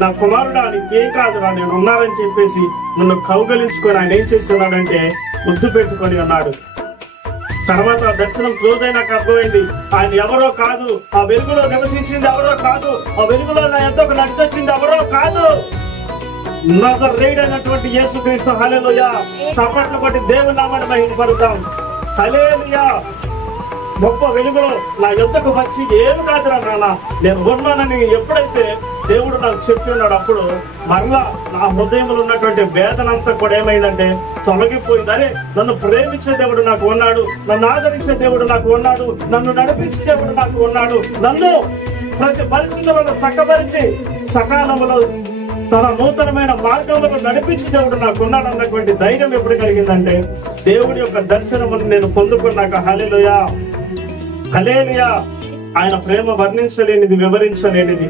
నా కుమారుడు నీకు ఏం కాదురా, నేను ఉన్నానని చెప్పేసి నన్ను కౌగలించుకొని ఆయన ఏం చేస్తున్నాడంటే ముద్దు పెట్టుకొని ఉన్నాడు. తర్వాత దర్శనం క్లోజ్ అయినాక అర్థమైంది ఆయన ఎవరో కాదు, ఆ వెలుగులో నివసించింది ఎవరో కాదు, ఆ వెలుగులో నా ఎంతకు నడిచొచ్చింది ఎవరో కాదు, నజరేయుడైనటువంటి యేసుక్రీస్తు. హల్లెలూయా. చప్పట్లు కొట్టి దేవుని నామాన్ని మహిమపరుద్దాం. హల్లెలూయా. గొప్ప వెలుగులో నా యొద్దకు వచ్చి ఏమి కాదురా నాన్న, నేను ఉన్నానని ఎప్పుడైతే దేవుడు నాకు చెప్పి ఉన్నాడు, అప్పుడు మరలా నా హృదయంలో ఉన్నటువంటి వేదన అంతా కూడా ఏమైందంటే తొలగిపోయింది. అరే, నన్ను ప్రేమించే దేవుడు నాకు ఉన్నాడు, నన్ను ఆదరించే దేవుడు నాకు ఉన్నాడు, నన్ను నడిపించే దేవుడు నాకు ఉన్నాడు, నన్ను ప్రతి పరిస్థితులను చక్కపరిచి సకాలంలో తన నూతనమైన మార్గంలో నడిపించే దేవుడు నాకు ఉన్నాడు అన్నటువంటి ధైర్యం ఎప్పుడు కలిగిందంటే దేవుడి యొక్క దర్శనం నేను పొందుకున్నాక. హల్లెలూయా. హల్లెలూయా. ఆయన ప్రేమ వర్ణించలేనిది, వివరించలేనిది.